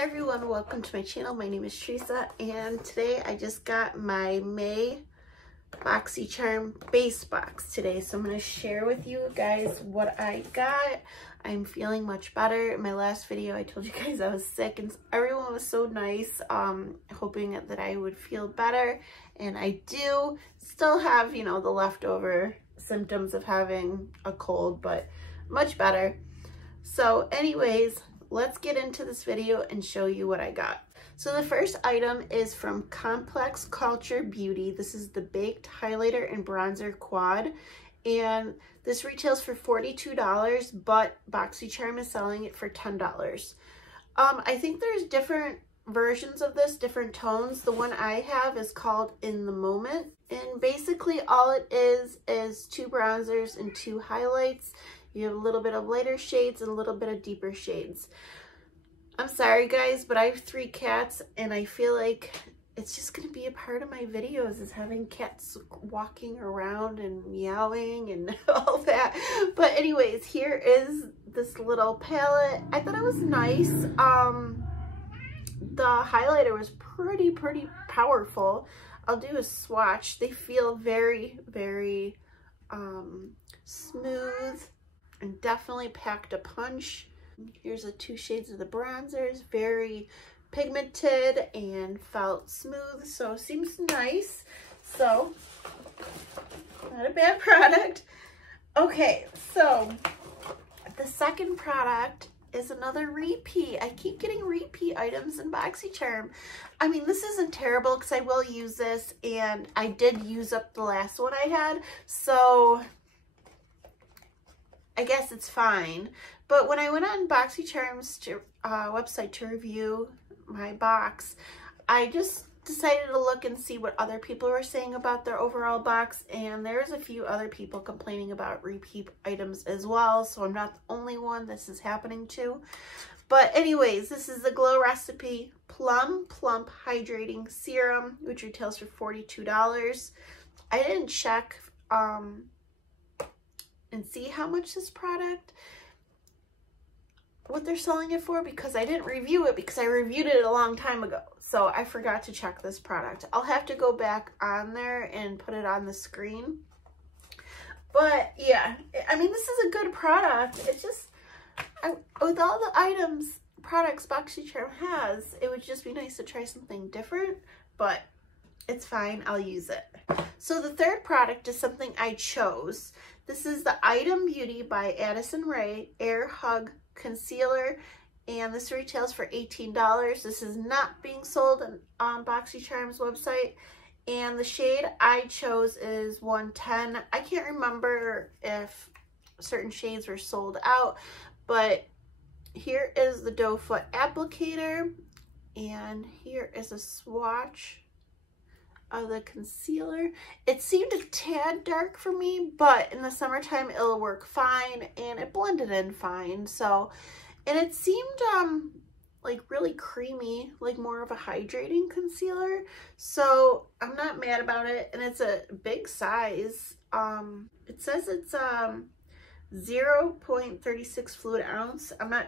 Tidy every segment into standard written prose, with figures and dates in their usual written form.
Hi everyone, welcome to my channel. My name is Teresa and today I just got my May Boxycharm base box today. So I'm going to share with you guys what I got. I'm feeling much better. In my last video I told you guys I was sick and everyone was so nice, hoping that I would feel better, and I do still have, you know, the leftover symptoms of having a cold, but much better. So anyways, let's get into this video and show you what I got. So the first item is from Complex Culture Beauty. This is the Baked Highlighter and Bronzer Quad, and this retails for $42, but Boxycharm is selling it for $10. I think there's different versions of this, different tones. The one I have is called In the Moment, and basically all it is 2 bronzers and 2 highlights. You have a little bit of lighter shades and a little bit of deeper shades. I'm sorry guys, but I have 3 cats and I feel like it's just going to be a part of my videos is having cats walking around and meowing and all that. But anyways, here is this little palette. I thought it was nice. The highlighter was pretty powerful. I'll do a swatch. They feel very smooth and definitely packed a punch. Here's the 2 shades of the bronzers, very pigmented and felt smooth, so seems nice. So not a bad product. Okay, so the second product is another repeat. I keep getting repeat items in Boxycharm. I mean, this isn't terrible because I will use this, and I did use up the last one I had, so I guess it's fine. But when I went on Boxycharm's website to review my box, I just decided to look and see what other people were saying about their overall box, and there's a few other people complaining about repeat items as well, so I'm not the only one this is happening to. But anyways, this is the Glow Recipe Plum Plump Hydrating Serum, which retails for $42. I didn't check and see how much this product, what they're selling it for, because I didn't review it because I reviewed it a long time ago, so I forgot to check this product. I'll have to go back on there and put it on the screen. But yeah, I mean, this is a good product. It's just, with all the products Boxycharm has, it would just be nice to try something different, but it's fine, I'll use it. So the third product is something I chose. This is the Item Beauty by Addison Wright Air Hug Concealer, and this retails for $18. This is not being sold on Boxycharm's website, and the shade I chose is 110. I can't remember if certain shades were sold out, but here is the doe foot applicator, and here is a swatch of the concealer. It seemed a tad dark for me, but in the summertime it'll work fine, and it blended in fine. So, and it seemed like really creamy, like more of a hydrating concealer, so I'm not mad about it. And it's a big size. It says it's 0.36 fluid ounce. I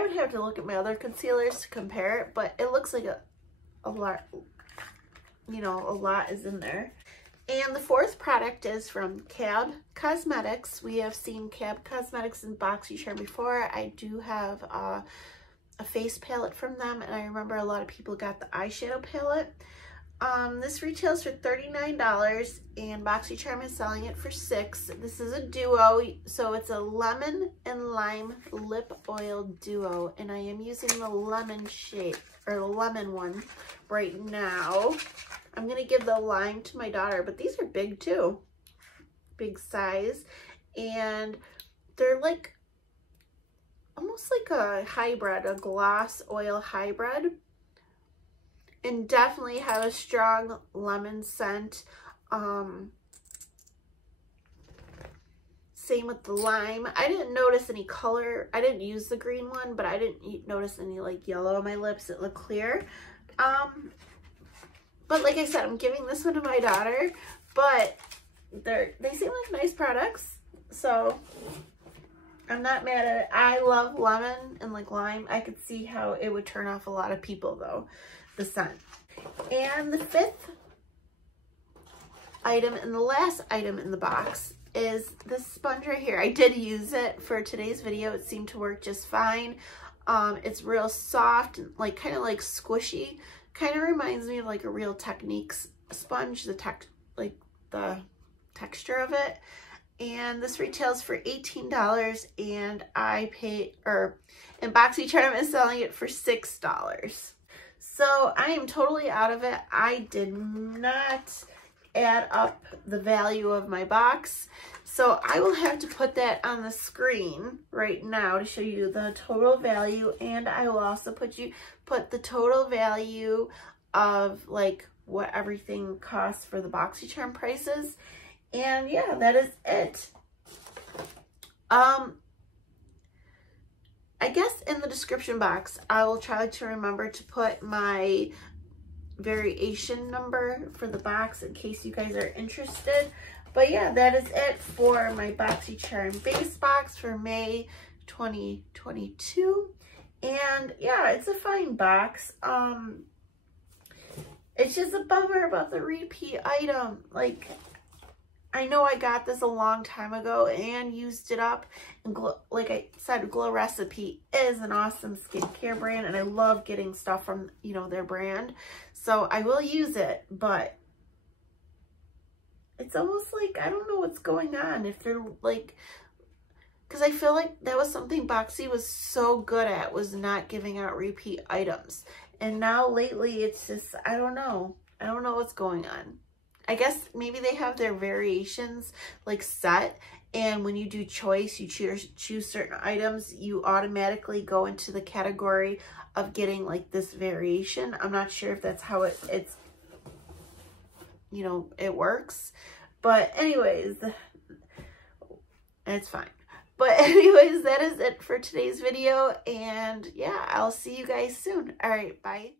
would have to look at my other concealers to compare it, but it looks like a lot, you know, a lot is in there. And the fourth product is from Cab Cosmetics. We have seen Cab Cosmetics in Boxycharm before. I do have a face palette from them, and I remember a lot of people got the eyeshadow palette. This retails for $39, and Boxycharm is selling it for $6. This is a duo, so it's a lemon and lime lip oil duo, and I am using the lemon shade, or the lemon one right now. I'm gonna give the lime to my daughter, but these are big too, big size, and they're like almost like a hybrid, a gloss oil hybrid, and definitely have a strong lemon scent. Same with the lime. I didn't notice any color. I didn't use the green one, but I didn't notice any like yellow on my lips. It looked clear. But like I said, I'm giving this one to my daughter, but they seem like nice products. So I'm not mad at it. I love lemon and like lime. I could see how it would turn off a lot of people though, the scent. And the fifth item and the last item in the box is this sponge right here. I did use it for today's video. It seemed to work just fine. It's real soft and like kind of like squishy. Kind of reminds me of like a Real Techniques sponge, the texture of it. And this retails for $18 and I paid, and Boxycharm is selling it for $6. So I am totally out of it. I did not add up the value of my box. So I will have to put that on the screen right now to show you the total value, and I will also put the total value of like what everything costs for the Boxycharm prices. And yeah, that is it. I guess in the description box, I will try to remember to put my variation number for the box in case you guys are interested. But yeah, that is it for my Boxycharm base box for May 2022. And yeah, it's a fine box. It's just a bummer about the repeat item. Like, I know I got this a long time ago and used it up. And like I said, Glow Recipe is an awesome skincare brand, and I love getting stuff from, you know, their brand. So I will use it, but it's almost like, I don't know what's going on. If they're like, because I feel like that was something Boxy was so good at, was not giving out repeat items. And now lately it's just, I don't know. I don't know what's going on. I guess maybe they have their variations like set, and when you do choice, you choose certain items, you automatically go into the category of getting like this variation. I'm not sure if that's how it's, you know, it works. But anyways, it's fine. But anyways, that is it for today's video. And yeah, I'll see you guys soon. All right, bye.